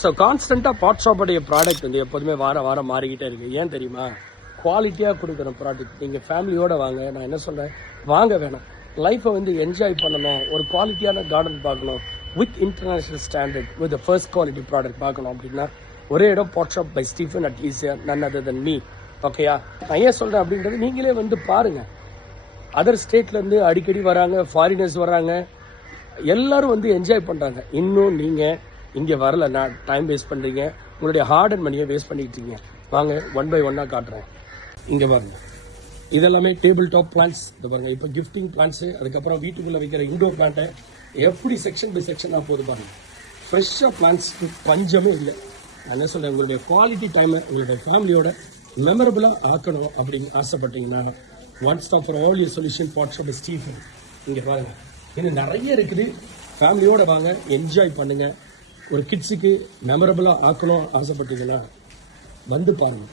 So கான்ஸ்டண்ட்டாக பாட் ஷாப்போடைய product வந்து எப்போதுமே வாரம் மாறிக்கிட்டே இருக்கு. ஏன் தெரியுமா? குவாலிட்டியாக கொடுக்குற ப்ராடக்ட். நீங்கள் ஃபேமிலியோட வாங்க. நான் என்ன சொல்கிறேன், வாங்க வேணாம், லைஃப்பை வந்து என்ஜாய் பண்ணணும், ஒரு குவாலிட்டியான கார்டன் பார்க்கணும், with international standard, with first quality product பார்க்கணும் அப்படின்னா ஒரே இடம் pot shop by Stephen at easier, none other then me. ஓகேயா? நான் ஏன் சொல்கிறேன் அப்படின்றது நீங்களே வந்து பாருங்கள். அதர் ஸ்டேட்லேருந்து அடிக்கடி வராங்க, ஃபாரினர்ஸ் வராங்க, எல்லாரும் வந்து என்ஜாய் பண்ணுறாங்க. இன்னும் நீங்கள் இங்கே வரல, நான் டைம் வேஸ்ட் பண்ணுறீங்க, உங்களுடைய ஹார்ட் அண்ட் மணியை வேஸ்ட் பண்ணிக்கிட்டீங்க. வாங்க ஒன் பை ஒன்னாக காட்டுறேன். இங்கே பாருங்க, இதெல்லாமே டேபிள் டாப் பிளான்ஸ். இது பாருங்க, இப்போ கிஃப்டிங் பிளான்ஸு, அதுக்கப்புறம் வீட்டுக்குள்ளே வைக்கிற இண்டோர் பிளான்ட்டை எப்படி செக்ஷன் பை செக்ஷனாக போது பாருங்க. ஃப்ரெஷ்ஷாக பிளான்ஸ்க்கு பஞ்சமே இல்லை. நான் என்ன சொல்கிறேன், உங்களுடைய குவாலிட்டி டைமை உங்களுடைய ஃபேமிலியோட மெமரபுளாக ஆக்கணும் அப்படின்னு ஆசைப்பட்டீங்கன்னா one stop for all your solution pot shop Stephen. இங்கே பாருங்கள், இன்னும் நிறைய இருக்குது. ஃபேமிலியோட வாங்க, என்ஜாய் பண்ணுங்கள். ஒரு கிட்ஸுக்கு மெமரபுளாக ஆக்கணும் ஆசைப்பட்டீங்கன்னா வந்து பாருங்கள்.